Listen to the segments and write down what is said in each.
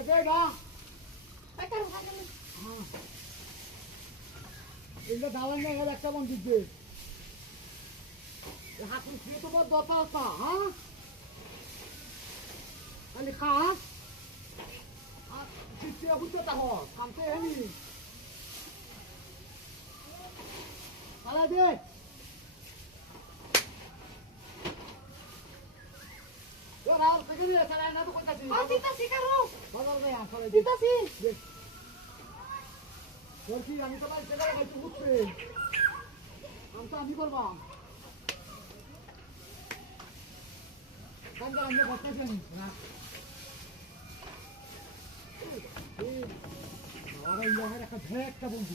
দে না টাকার ভাগ নেই এগুলো দালান না গেলে একটা মন দিবে হাতুন খেয়ে তো বড় দরকার আছে হ্যাঁ খালি খা চিঠি বুঝতে তাহো কামতে হেনি পালা দে ওরা আর থেকে নিয়ে চালায় না তো কইতাছি দিতাছি কারো বাজার নেই আসলে দিতাছি বলছি আমি তো ভাই সেটা লাগাইছি বুঝছে আমি করবা কান্দা আমি বসতে জানি না আরে ইয়া একটা ঢেকটা বন্ধু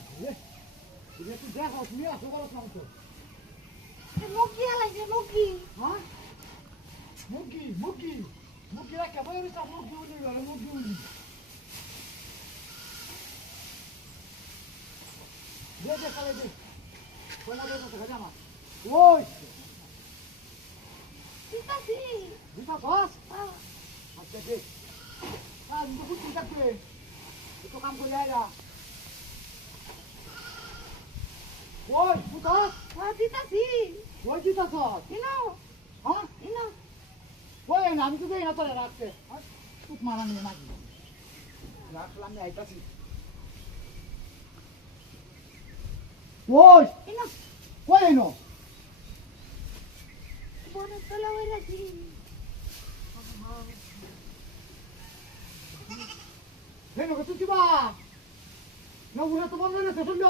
এটা তুই দেখো তুমি আসো করো না তো মুগি আলাইছে মুগি হ্যাঁ মুগি রাখা বই রিসা মুগি উনি গেল মুগি উনি দে খালে দে কোনা দে তো খাজা মা ওই দিতাছি দিতা বস আচ্ছা দে আমি তো বুঝতে থাকবে তো কাম করে আইরা ওই বুঝাস দিতাছি ওই দিতা সব ইনো হ্যাঁ ইনো ওই না আমি তো দেই না তোরে রাখতে তুই মারা নিয়ে নাকি রাখলাম আমি আইতাছি ওই ইনো ওই এনো বড় তোলা হয়ে রাখি এনো কত দিবা না উড়ে তো বন্ধ না শুনল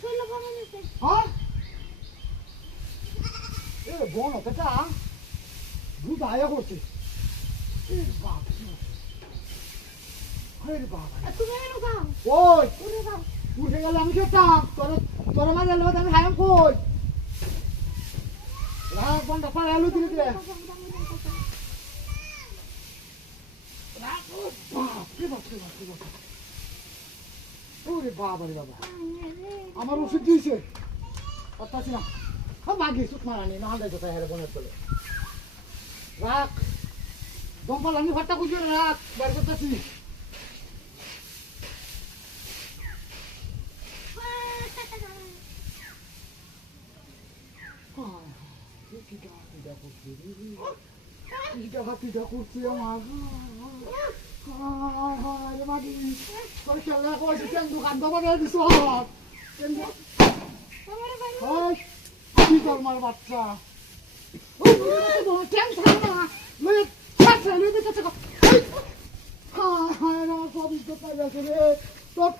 শৈল বানাইছে হ্যাঁ এ বোন এটা দুধ আয়া করছে এ বাপ আরে বাবা তুমি এনো দাও ওই উড়ে দাও উঠে গেল আমি খেতাম তোর মাঝে লোক আমি হায়াম কই রাখ বন্ধ পাড়ে আলু দিলে দিলে রাখ বাপ কি বাপ ওরে বাবা রে বাবা আমার ওষুধ দিয়েছে পাচ্ছি না মাগি সুখ মারানি না হান্দাই কোথায় হেরে বনের চলে রাখ দমপাল আমি ঘরটা খুঁজে রাখ বার করতেছি কিটা করছে আমার মাগি তোর খেলা করছে কেন দোকান দোকানে দিস কি তোর বাচ্চা সব